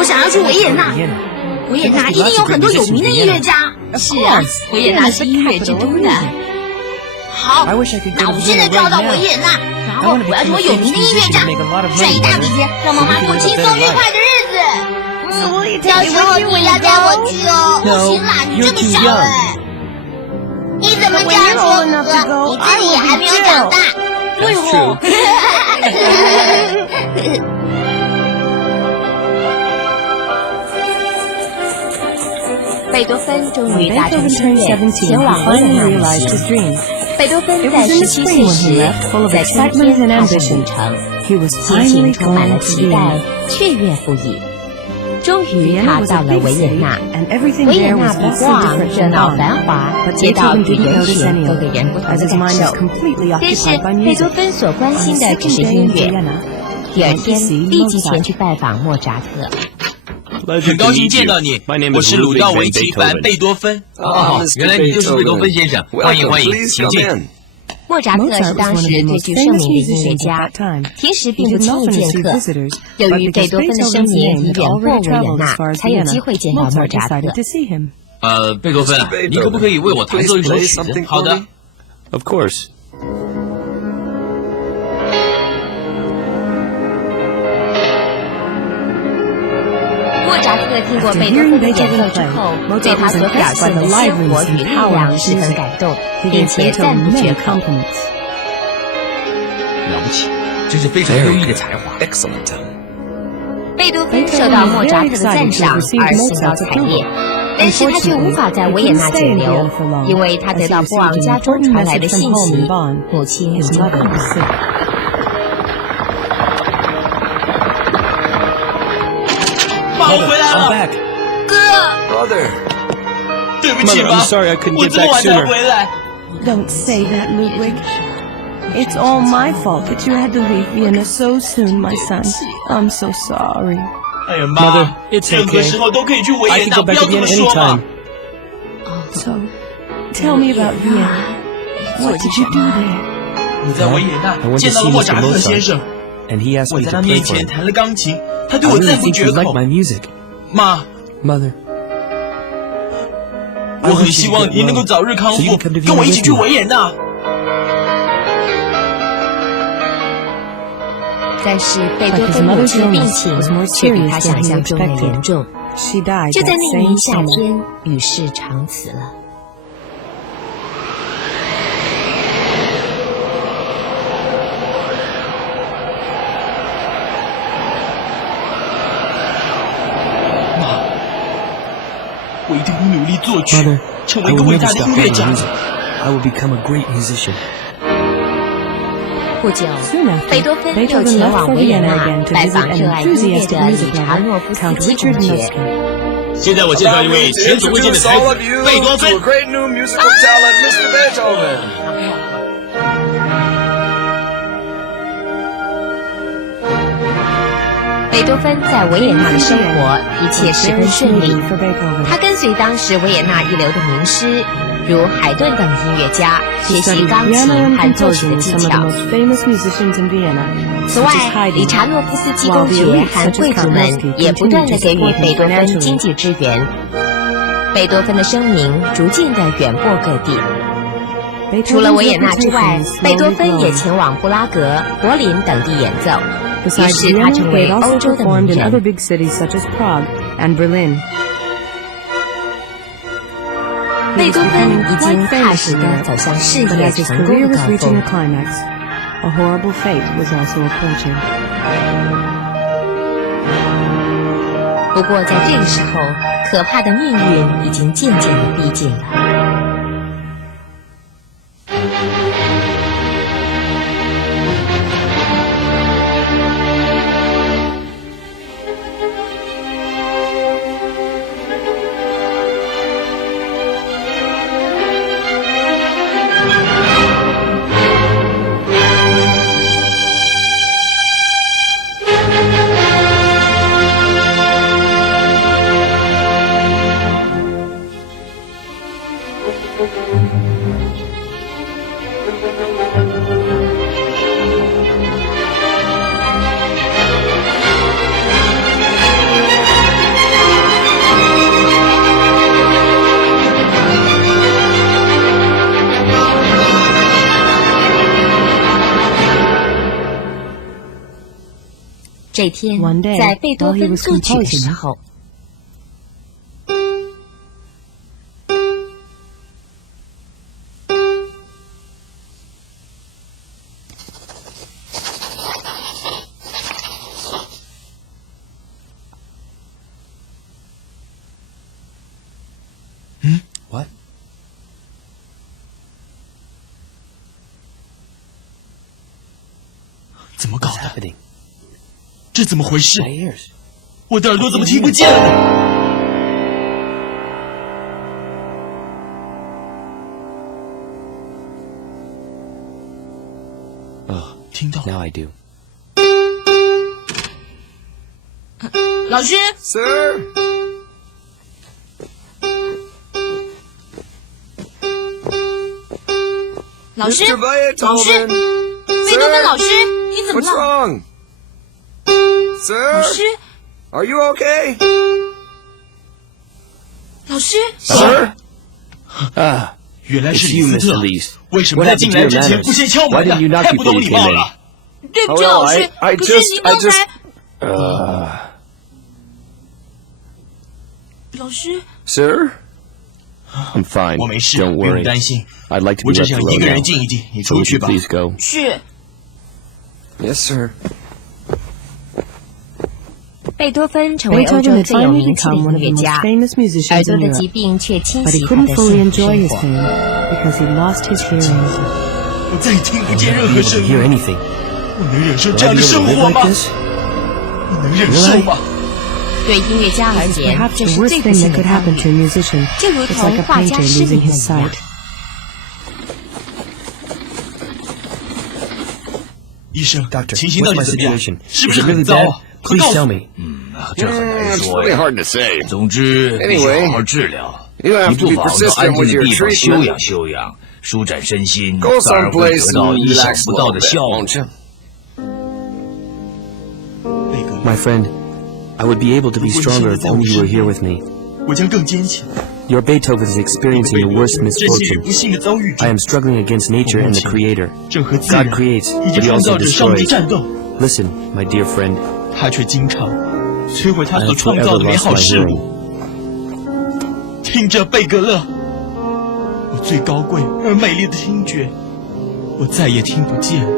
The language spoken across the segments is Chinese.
我想要去维也纳。维也纳一定有很多有名的音乐家。是啊，维也纳是音乐之都的。好，那我现在就要到维也纳，然后我要成为有名的音乐家，赚一大笔钱，让妈妈过轻松愉快的日子。到时候你要带我去哦。不行啦，你这么小哎。你怎么这样说哥？你自己也还没有长大。对哦。贝多芬终于达成心愿，前往维也纳旅行。贝多芬在17岁时，在3天踏上旅程，心情充满了期待，雀跃不已。终于，他到了维也纳。维也纳比逛热闹繁华，街道与人群都给人不同的感受。但是，贝多芬所关心的只是音乐。第二天，立即前去拜访莫扎特。很高兴见到你，我是鲁道维奇·凡·贝多芬。哦，原来你就是贝多芬先生，欢迎欢迎，请进。莫扎特是当时最具盛名的音乐家，平时并不轻易见客。由于贝多芬的声名已远过维也纳，才有机会见到莫扎特。贝多芬啊，你可不可以为我弹奏一首曲子？好的。Of course. 莫扎特听过贝多芬的演奏之后，对他所表现的鲜活与力量十分感动，并且赞不绝口。了不起，真是非常优异的才华。Excellent. 贝多芬受到莫扎特的赞赏而兴高采烈，但是他却无法在维也纳久留，因为他得到波昂家中传来的信息，母亲已经病逝。妈，我回来了，哥。Brother. 对不起，妈，我这么晚才回来。Don't say that, Ludwig. It's all my fault that you had to leave Vienna so soon, my son. I'm so sorry. 哎呀，妈，任何时候都可以去维也纳，不要这么说嘛。So, tell me about Vienna. What did you do there? 我在维也纳见到了莫扎特先生，我在他面前弹了钢琴，他对我赞不绝口。妈 Mother. 我很希望您能够早日康复，跟我一起去维也纳。但是贝多芬母亲的病情却比他想象中的严重，就在那年夏天与世长辞了。妈，我一定会努力作曲，成为一个伟大的音乐家。I will become a great musician. 不久，贝多芬又前往维也纳拜访热爱音乐的理查诺夫斯基公爵。现在我介绍一位前所未见的才子——贝多芬。贝多芬在维也纳的生活一切十分顺利，他跟随当时维也纳一流的名师，如海顿等音乐家学习钢琴和作曲的技巧。此外，理查诺夫斯基公爵和贵族们也不断地给予贝多芬经济支援。贝多芬的声名逐渐地远播各地。除了维也纳之外，贝多芬也前往布拉格、柏林等地演奏。于是他成为欧洲的名人。贝多芬已经踏实地走向事业成功的高峰。不过在这个时候，可怕的命运已经渐渐地逼近了。这天，在贝多芬作曲的时候，What? 怎么搞 What's 的？ happening? 这怎么回事 My？ ears. 我的耳朵怎么听不见了？听到了。 Now I do. 老师， Sir? 老师， Mr. 老师， Beethoven? 贝多芬老师，你怎么 What's 了？ wrong? 老 Sir? 师， Are you okay? 老师， Sir? 原来是 It's 李 you, 斯 Mr. 特。 Lees. 为什么 What 在 happened 进 to 来 your 之前 manners? 不先敲 Why 门呢？ didn't you knock 太不懂 before 礼 you 貌 came in? 了。对不起， Well, 老师。 I 可是 just- 您刚 I just- 才，老师， Sir? I'm fine. 我没事， Don't 不用 worry. 担心。 I'd like to 我 be 只 left 想 alone 一个人 now. 静一静，你 So 出 would 去 you 吧。 please go? 是 Yes, sir. 贝多芬成为欧 Beethoven 洲 had 最有 finally 名气的 become one 音 of the 乐 most 家， famous 耳 musicians 朵 in 的疾 Europe. 病却侵 But he 袭他 couldn't 的 fully 现 enjoy 实 his 生活。 fame because he lost his hearing. 我再也听不见任 Be 何 able to 声 hear 音， anything. 我能忍受 Will 这 I 样 be 的 able 生 to live 活 like 吗？ this? 你能忍受吗？对音乐家而 It's 言， perhaps 这 the 是 worst 最不 thing 幸 that 的 could 遭 happen 遇， to a musician. 就如 It's 同 like a 画家 painter 失 losing 明 his 了一样 sight.。医生， Doctor, 情形到 what's 底 my 怎么样？ situation? 是不 Is 是 it 很 really 糟 bad? 啊？快 Please 告诉 tell 我。 me. 这很难 It's 说 really 呀。 hard to say. 总之，必须 Anyway, 好好治疗。 You 你 have to 不 be 妨到 persistent 安静 with 的 your 地方休 treatment. 养休养，舒展身心， Go 反而会 someplace 得到 and 意想 relax 不 a 到 little 的 bit, 效果。 won't you? 贝格， My friend, I would be able to be stronger if only you were here with me. 我将更坚强。 Your Beethoven is 贝 experiencing the 多 worst 芬这些与 misfortune. 不幸的遭遇 I 中， am struggling against nature and the Creator. 正和自然 God creates, 以及 but He 创 also 造者上帝 destroys. 战斗， Listen, my dear friend, 他却经常摧毁他 I 所 have 创造 forever 的美 lost 好 my 事 hearing. 物。听着，贝格勒，我最高贵而美丽的听觉，我再也听不见了。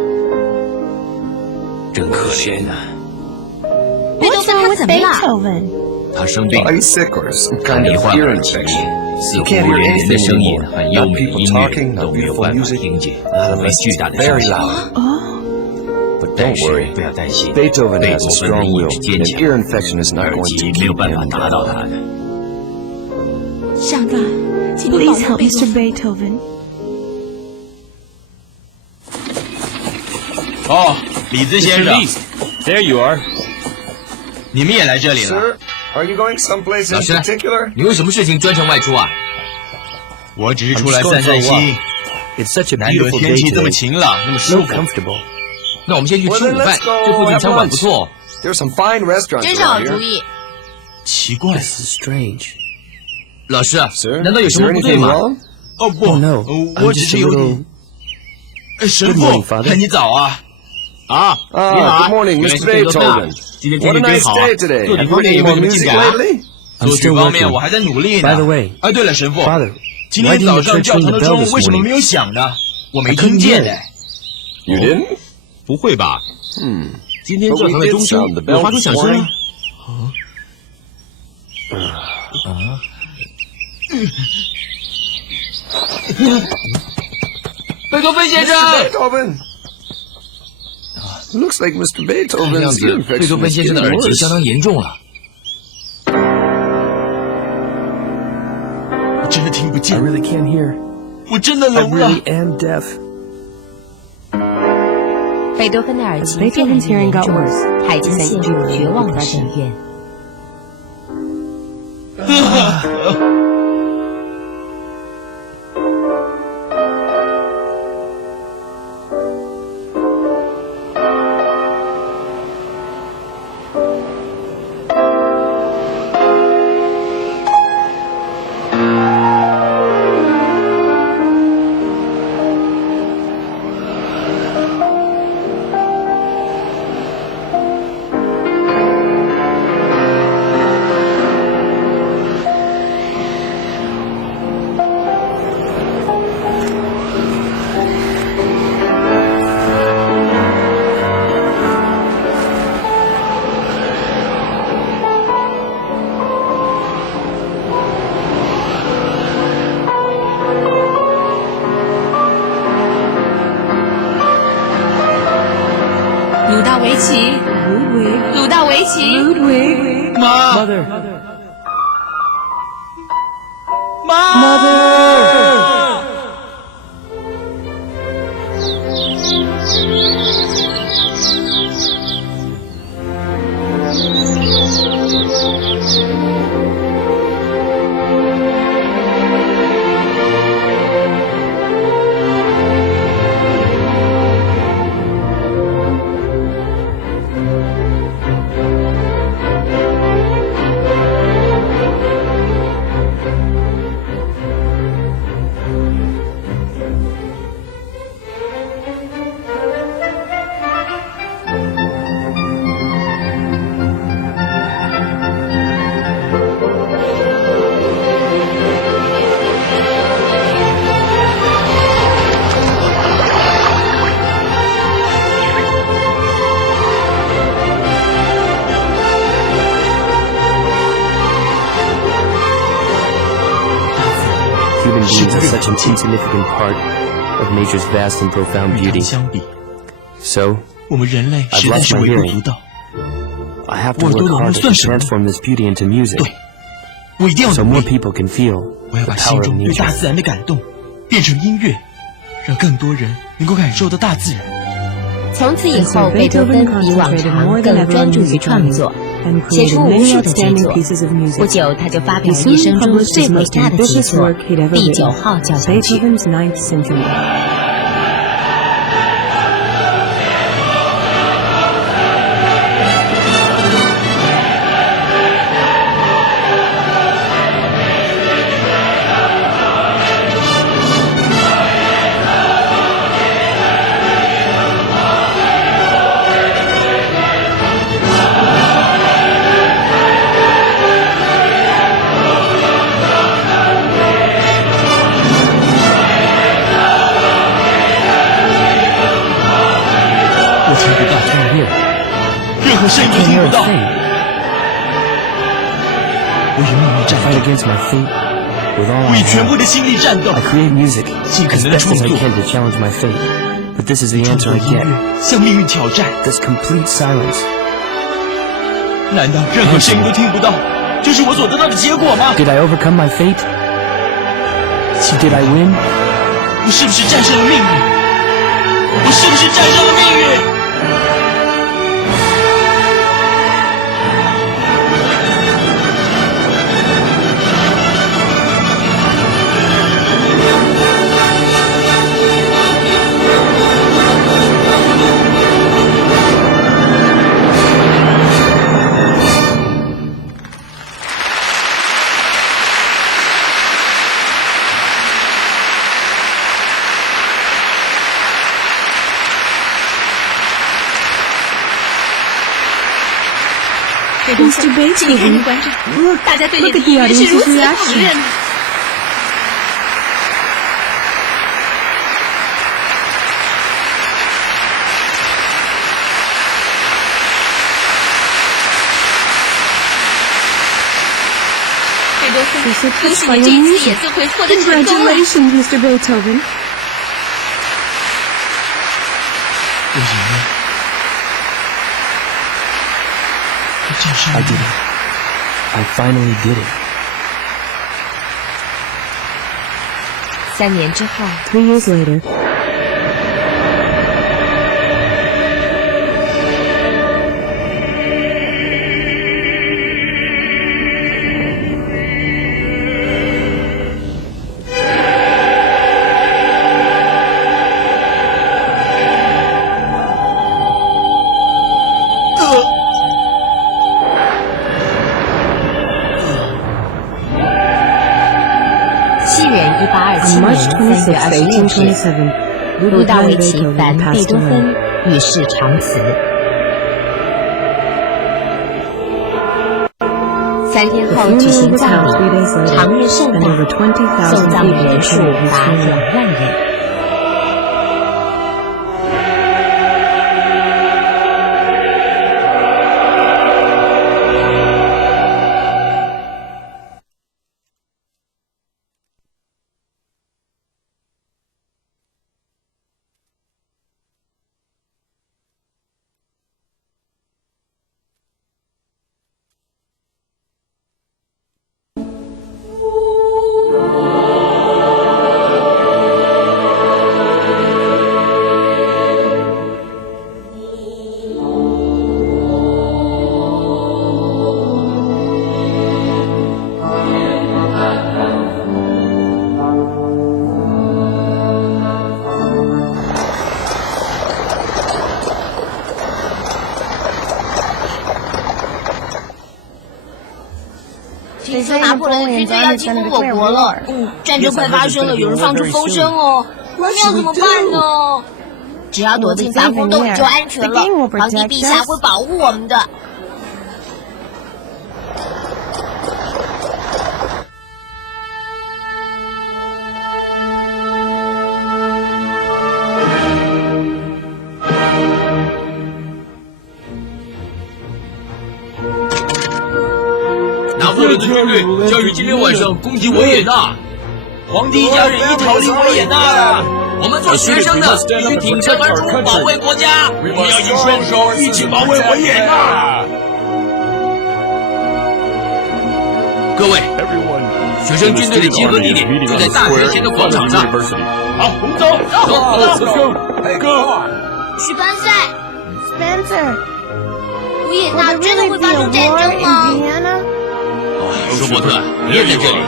真可怜呐、贝多芬他怎么了？ Beethoven. 他生病 Are you sick or some 他 kind 罹 of 患了 ear 耳疾 infection? 似 You 乎 can't hear 连人的 anything 声音 anymore. 很优 Not 美的 people 音 talking, 乐 not 都没有 beautiful 办法 music. 听见， None 除 of 非 it's 巨大的 very 声响。 loud. But 但 don't 是 worry. 不要担心， Beethoven 贝 has 多 a 芬的 strong 意 will, 志坚 and 强， ear infection is not 耳 going 疾 to 没有 keep 办法 him 打倒 down. 他的。上帝，请你保 Please 佑 help 贝多 Mr. 芬。 Beethoven. 哦，李子先 Mr. 生， Lees, there you are. 你们也来这里了？ Sir, are you going someplace 老 in 师 particular?，你为什么事情专程外出啊？我只是 I'm 出来 just 散 going for 散 a 心 walk.。It's such a 难得 beautiful 天 day 气这么 today. 晴朗，那么 So 舒服。 comfortable. 那我们先去 Well, 吃 then 午饭， let's go 这附近 have 餐馆不 lunch. 错。 There's some fine restaurants 真是好 around 主 here. 意。奇怪， This is strange. 老师啊， Sir, 难道有 is 什 there 么不对 anything 吗？ wrong? 哦不， Oh no, 我 I'm 只 just 是 a 有 little... 点。神 Good 父 morning, Father.，你早啊！啊，你好 Ah, 啊 good morning, 原来 Mr. 是贝多芬啊 Beethoven. 今天 What 天 a 气真 nice 好啊 day today. 做点 Have 方 you 面 any 有没有 more 什么进 music 展？ lately? I'm 作曲 still 方面 working. 我还在努力呢。 By the way, 哎，对了，神父， Father, 今 why 天 didn't 早 the 上 church 教 ring 堂 the 的 bell 钟 this 为什么 morning? 没有响呢？我没 I 听 couldn't 见 hear 呢 it.。 You didn't? 不会吧？今天 But 教 we 堂的 did 钟声 sound the bell 有发出 this 响声 morning. 啊！贝多芬先生， Mr. Beethoven. Looks like Mr. 看样 Beethoven's 子 ear 贝多 infection 芬 is 先生的 getting 耳疾 worse. 相当严重了。我真的听不 I 见， really can't hear. 我真的 I 聋了 really。am deaf. 贝多芬的耳 As 疾越来 Beethoven's 越 hearing 严 got 重， worse, 他已经 he 陷 sank 入 deeply 绝 into 望的深 depression. 渊。大维奇，鲁大维奇，妈 Mother. 妈 Human beings are such an insignificant part of nature's vast and profound 与它 beauty. 们相比， So, 我们人类 I've 实在 lost 是 my 微不 hearing. 足道。 I have to 我耳 work 朵聋了 harder to 算什么？ transform this beauty into music, 对，我一定要 so 努 more 力。 people can feel 我要 the 把心 power of 中对 nature. 大自然的感动变成音乐，让更多人能够感受到大自然。从此以后，贝多芬比往常更专注于创作，写出无数的杰作。不久，他就发表了一生中最伟大的杰作《第9号交响曲》。 Beethoven's Ninth Symphony. 我听不到， Can't hear. 任何声音都 Can't 听 hear 不 a 到。 thing. 我与命运战 Fight 斗， against my fate with all 我 I 以全部 have. 的心力战斗， I create music 尽可 as 能的 best 创 as I 作， can to challenge my fate. But this is the 创 answer 作 I 音 get. 乐，向命运挑战。 This complete silence. 难道任何声音都听不到，就是我所得到的结果吗？ Did I overcome my fate? Did I win? 我是不是战胜了命运？我是不是战胜了命运？ Mr. Beethoven, 观众，大家对你 look 的 at the 音乐是如 audience's 此的讨 reaction. 厌。贝多芬， You're so 恭喜 touched by 你这 your 一次 music. 演奏会获得成功了。 Congratulations, Mr. Beethoven. 我赢了，我战胜 I 了 did 命运。 it. I finally did it. 3年之后， 3 years later, on March 26, 1827, 鲁大维 Ludwig 奇 van 凡 Beethoven 贝 passed 多芬 away. 与世长辞。3天 The 后举 funeral 行 was 葬 held 3 礼， days 长 later, 日盛 and 大， over 20,000送葬的 people 人数 attended his 达 funeral. 2万人。军队要进攻我国了。战争快发生了，有人放出风声哦，我们要怎么办呢？只要躲进防空洞里就安全了，皇帝陛下会保护我们的。拿破仑的军队将于今天晚上攻击维也纳，皇帝家人已逃离维也纳了。我们做学生的必须挺身而出，保卫国家。我们要以双手一起保卫维也纳。各位，学生军队的集合地点就在大学前的广场上。好，我们走，走。举办赛 Spencer, 维也纳真的会发生战争吗？舒伯特，你也在这里，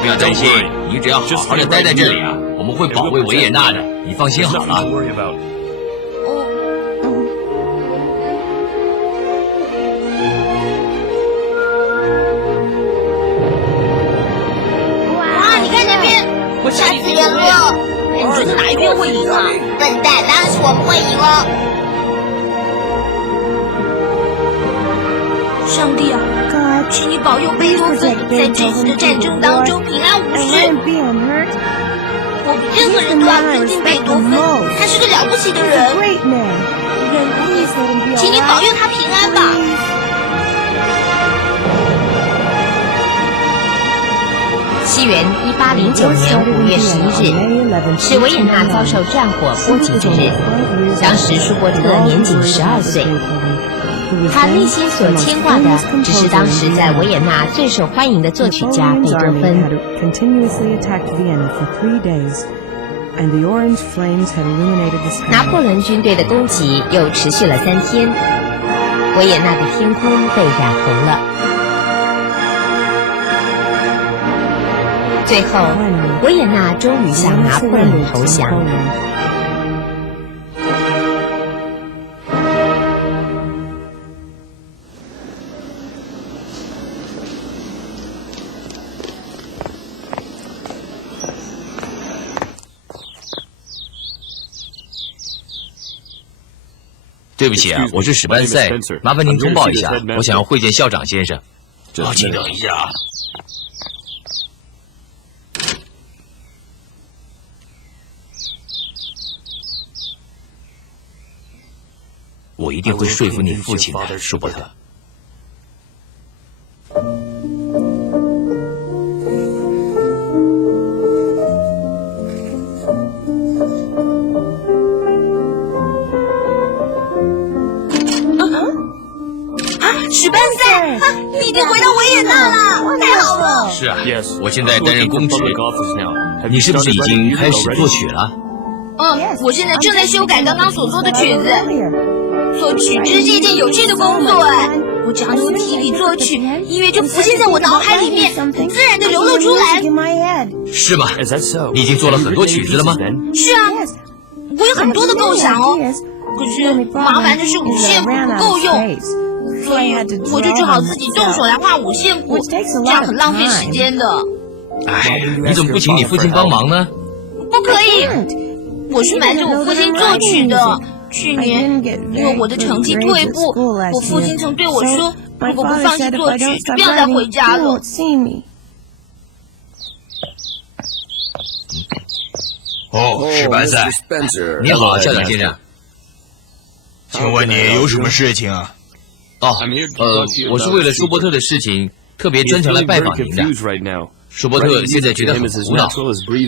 不要担心，你只要好好的待在这里啊，我们会保卫维也纳的，你放心好了。哇，你看那边，吓死人了！你觉得哪一边会赢啊？笨蛋，当然是我们会赢了。上帝啊！请你保佑贝多芬在这次的战争当中平安无事。我比任何人都要尊敬贝多芬，他是个了不起的人。请你保佑他平安吧。西元1809年5月11日，是维也纳遭受战火波及之日。当时舒伯特年仅12岁。他内心所牵挂的只是当时在维也纳最受欢迎的作曲家贝多芬。拿破仑军队的攻击又持续了3天，维也纳的天空被染红了。最后，维也纳终于向拿破仑投降。对不起啊，我是史班塞，麻烦您通报一下，我想要会见校长先生。请等一下啊。我一定会说服你父亲的，舒伯特。史班塞，你已经回到维也纳了，太好了！是啊，我现在担任公职。你是不是已经开始作曲了？我现在正在修改刚刚所做的曲子。作曲真是一件有趣的工作哎！我只要用体力作曲，音乐就浮现在我脑海里面，很自然的流露出来。是吗？你已经做了很多曲子了吗？是啊，我有很多的构想哦。可是麻烦的是五线谱不够用。所以我就只好自己动手来画五线谱，这样很浪费时间的。哎，你怎么不请你父亲帮忙呢？不可以，我是瞒着我父亲作曲的。去年因为我的成绩退步，我父亲曾对我说，如果不放弃作曲，就不要再回家了。史班塞，你好，校长先生。请问你有什么事情啊？我是为了舒伯特的事情特别专程来拜访您的。舒伯特现在觉得很苦恼，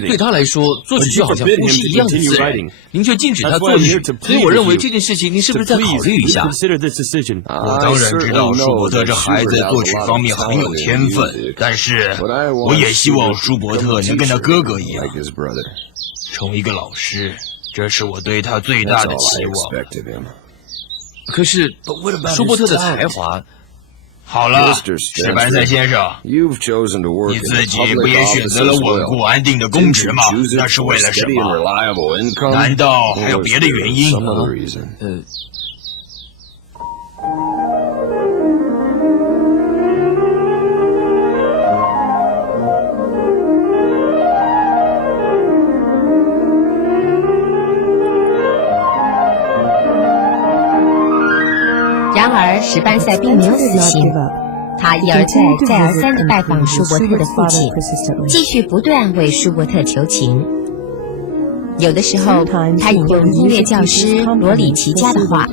对他来说，作曲就好像呼吸一样的自然，您却禁止他作曲，所以我认为这件事情您是不是再考虑一下？我当然知道舒伯特这孩子作曲方面很有天分，但是我也希望舒伯特能跟他哥哥一样，成为一个老师，这是我对他最大的期望。可是舒伯特的才华。好了，史班塞先生，你自己不也选择了稳固安定的公职吗？那是为了什么？难道还有别的原因？而史班赛并没有死心，他一而再再而三地拜访舒伯特的父亲，继续不断为舒伯特求情。有的时候，他引用音乐教师罗里奇加的话，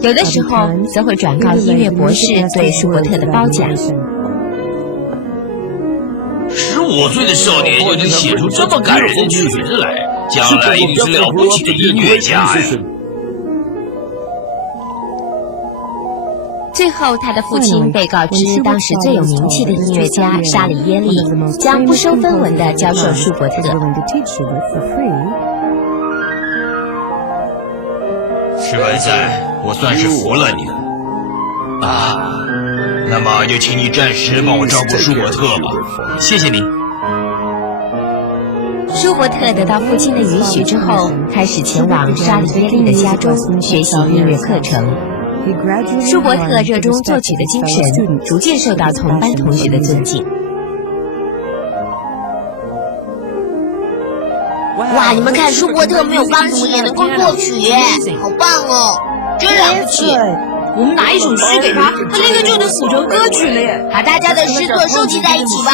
有的时候则会转告音乐博士对舒伯特的褒奖。15岁的少年就能写出这么感人的曲子来，将来一定是了不起的音乐家呀！最后，他的父亲被告知，当时最有名气的音乐家沙里耶利将不收分文地教授舒伯特。史班赛，我算是服了你了。啊，那么就请你暂时帮我照顾舒伯特吧。谢谢您。舒伯特得到父亲的允许之后，开始前往沙里耶利的家中学习音乐课程。舒伯特热衷作曲的精神逐渐受到同班同学的尊敬。哇，你们看，舒伯特没有钢琴也能够作曲耶，好棒哦，真了不起！我们拿一首诗给他，他立刻就能谱成歌曲了耶！把大家的诗作收集在一起吧。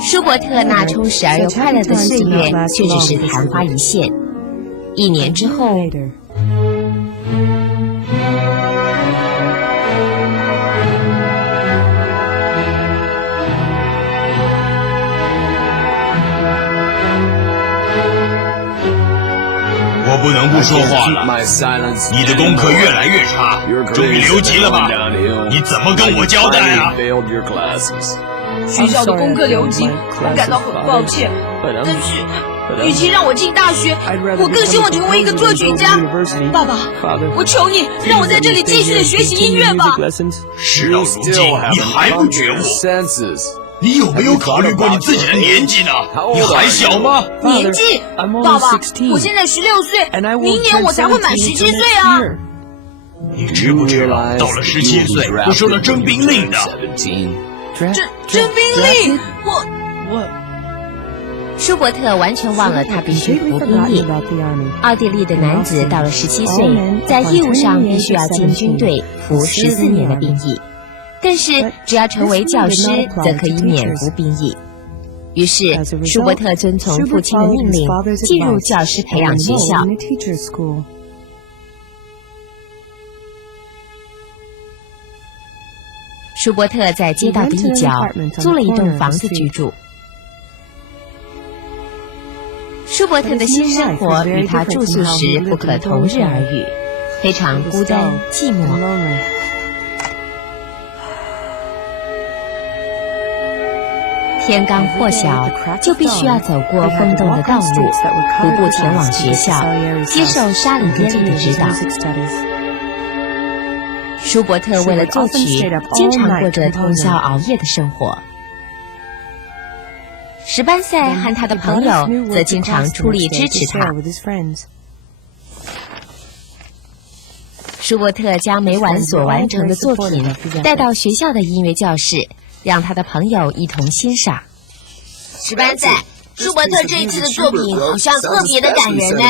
舒伯特那充实而又快乐的岁月却只是昙花一现。1年之后，我不能不说话了，你的功课越来越差，终于留级了吧？你怎么跟我交代啊？学校的功课留级，我感到很抱歉。但是，与其让我进大学，我更希望成为一个作曲家。爸爸，我求你，让我在这里继续的学习音乐吧。事到如今，你还不觉悟？你有没有考虑过你自己的年纪呢？你还小吗？年纪？爸爸，我现在16岁，明年我才会满17岁啊！你知不知道，到了17岁，我收了征兵令的。征兵令？我……舒伯特完全忘了他必须服兵役。奥地利的男子到了17岁，在义务上必须要进军队，服14年的兵役。但是，只要成为教师，则可以免服兵役。于是，舒伯特遵从父亲的命令，进入教师培养学校。舒伯特在街道的一角租了一栋房子居住。舒伯特的新生活与他住宿时不可同日而语，非常孤单寂寞。天刚破晓，就必须要走过风洞的道路，徒步前往学校，接受沙里耶利的指导。舒伯特为了作曲，经常过着通宵熬夜的生活。史班赛和他的朋友则经常出力支持他。舒伯特将每晚所完成的作品带到学校的音乐教室，让他的朋友一同欣赏。史班赛，舒伯特这一次的作品好像特别的感人呢。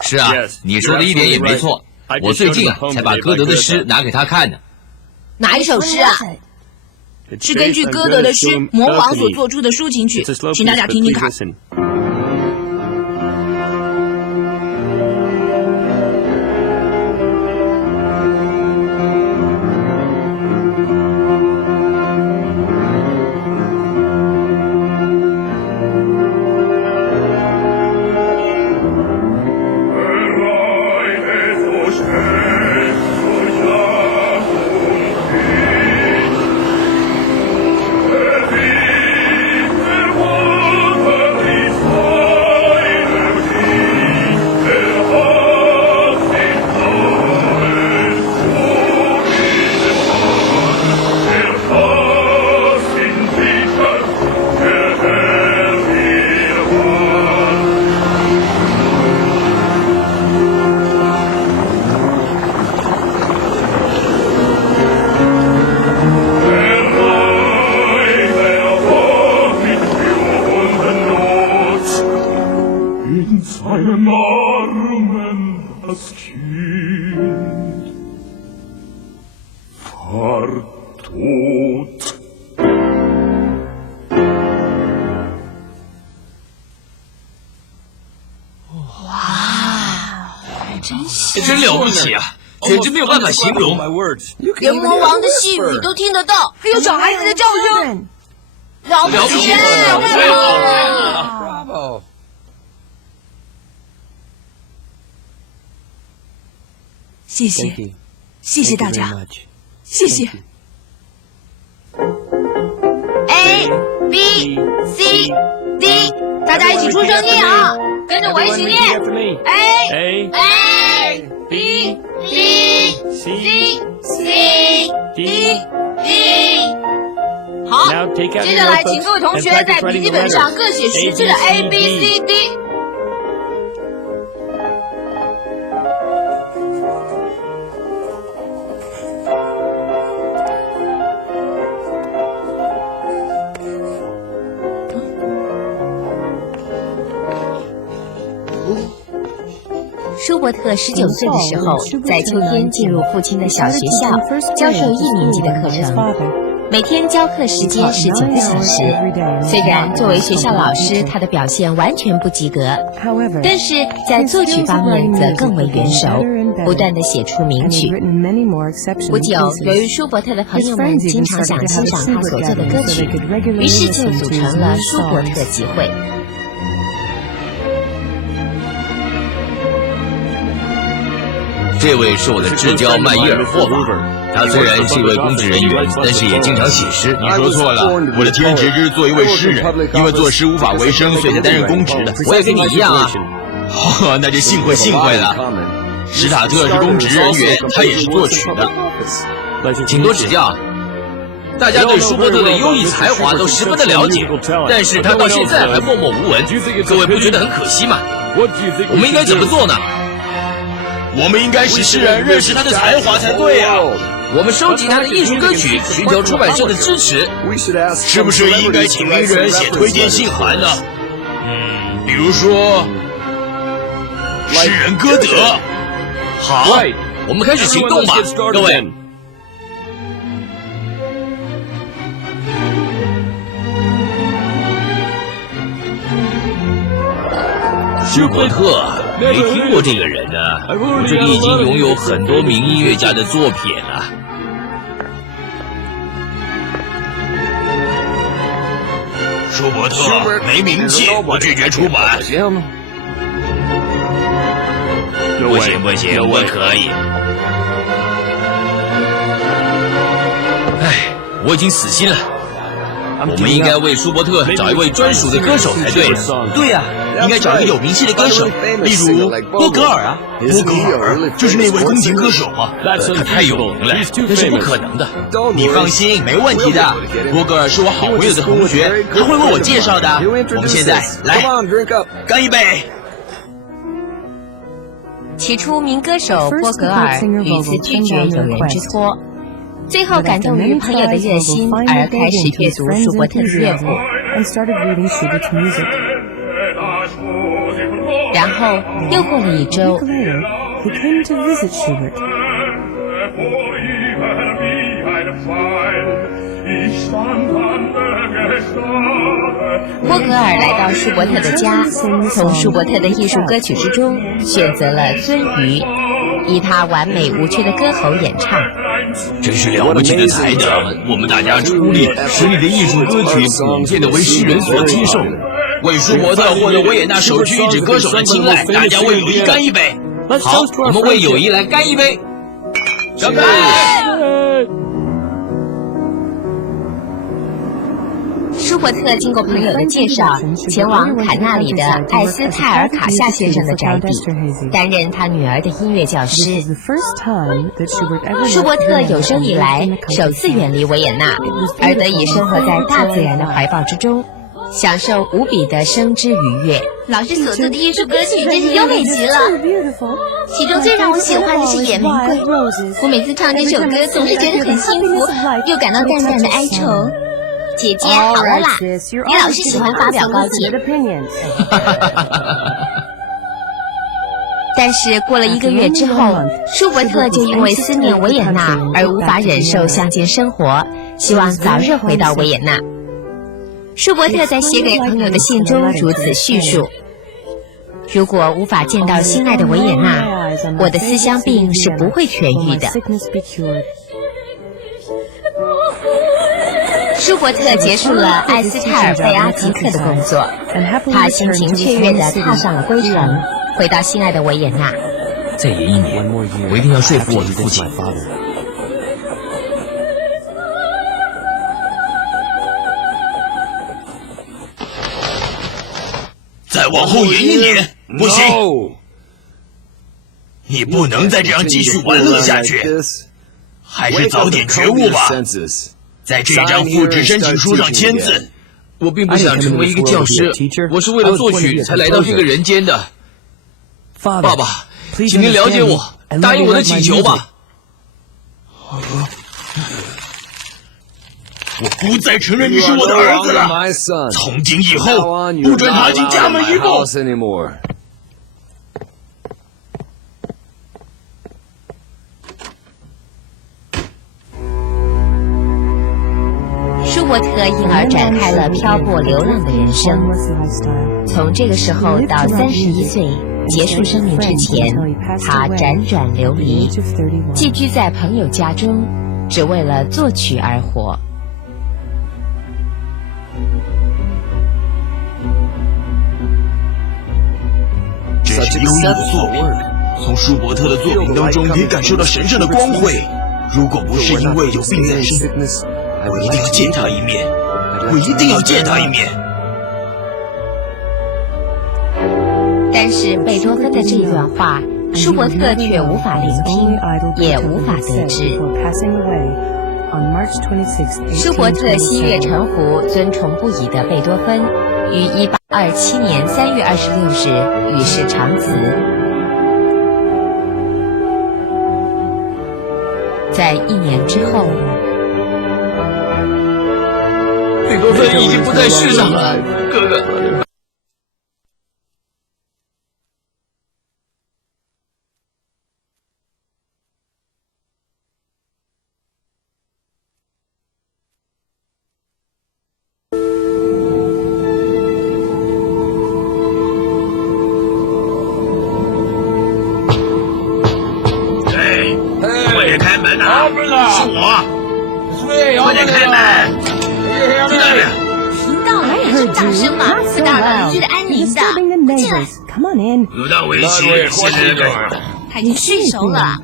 是啊，你说的一点也没错。我最近才把歌德的诗拿给他看呢。哪一首诗啊？是根据歌德的诗《魔王》所做出的抒情曲，请大家听听看。真了不起啊，简直没有办法形容。连魔王的细语都听得到，还有小孩子的叫声，了不起！太好了！谢谢，谢谢大家，谢谢。A B C D， 大家一起出声音啊！跟着我一起念 A B C D。好，接下来请各位同学在笔记本上各写实质的 A B C D。舒伯特19岁的时候，在秋天进入父亲的小学校，教授1年级的课程。每天教课时间是9个小时。虽然作为学校老师，他的表现完全不及格，但是在作曲方面则更为圆熟，不断地写出名曲。不久，由于舒伯特的朋友们经常想欣赏他所做的歌曲，于是就组成了舒伯特集会。这位是我的至交麦伊尔霍法，他虽然是一位公职人员，但是也经常写诗。你说错了，我的天职是做一位诗人，因为做诗无法为生，所以才担任公职的。我也跟你一样啊。哦，那就幸会了。史塔特是公职人员，他也是作曲的。请多指教。大家对舒伯特的优异才华都十分的了解，但是他到现在还默默无闻，各位不觉得很可惜吗？我们应该怎么做呢？我们应该使世人认识他的才华才对啊！我们收集他的艺术歌曲，寻求出版社的支持，是不是应该请名人写推荐信函呢？比如说诗人歌德。好，我们开始行动吧，各位。舒伯特。没听过这个人呢，我这里已经拥有很多名音乐家的作品了。舒伯特没名气，我拒绝出版。不行，我可以。唉，我已经死心了。我们应该为舒伯特找一位专属的歌手才对。对呀。应该找一个有名气的歌手，例如波格尔啊。波格尔就是那位钢琴歌手吗？他太有名了，那是不可能的。你放心，没问题的。波格尔是我好朋友的同学，他会为我介绍的。我们现在来干一杯。起初，名歌手波格尔屡次拒绝友人之托，最后感动于朋友的热心，而开始阅读舒伯特的乐谱。然后又过了1周，波格尔来到舒伯特的家，从舒伯特的艺术歌曲之中选择了《鳟鱼》，以他完美无缺的歌喉演唱。真是了不起的才能！我们大家出力，使你的艺术歌曲普遍的为世人所接受。为舒伯特获得维也纳首屈一指歌手的青睐，大家为友谊干一杯！好，我们为友谊来干一杯！干杯！舒伯特经过朋友的介绍，前往坎纳里的艾斯泰尔卡夏先生的宅邸，担任他女儿的音乐教师。舒伯特有生以来首次远离维也纳，而得以生活在大自然的怀抱之中，享受无比的生之愉悦。老师所做的艺术歌曲真是优美极了，其中最让我喜欢的是《野玫瑰》，我每次唱这首歌总是觉得很幸福，又感到淡淡的哀愁。姐姐，好了啦，你老是喜欢发表高见。但是过了1个月之后，舒伯特就因为思念维也纳而无法忍受乡间生活，希望早日回到维也纳。舒伯特在写给朋友的信中如此叙述：如果无法见到心爱的维也纳，我的思乡病是不会痊愈的。舒伯特结束了艾斯泰尔贝阿吉克的工作，他心情雀跃地踏上了归程，回到心爱的维也纳。再延1年，我一定要说服我的父亲。再往后延1年，不行！你不能再这样继续玩乐下去，还是早点觉悟吧。在这张复职申请书上签字。我并不想成为一个教师，我是为了作曲才来到这个人间的。爸爸，请您了解我，答应我的请求吧。我不再承认你是我的儿子了。从今以后，不准踏进家门一步。舒伯特因而展开了漂泊流浪的人生。从这个时候到31岁结束生命之前，他辗转流离，寄居在朋友家中，只为了作曲而活。这是优异的作品，从舒伯特的作品当中可以感受到神圣的光辉。如果不是因为有病在身，我一定要见他一面，我一定要见他一面。但是贝多芬的这一段话，舒伯特却无法聆听，也无法得知。舒伯特心悦诚服、尊崇不已的贝多芬，于1827年3月26日与世长辞。在1年之后，贝多芬已经不在世上了，哥哥。快点开门！听到了，这么大声吗？是打扰邻居的安宁的。进来。有道维奇，现在他已经睡熟了。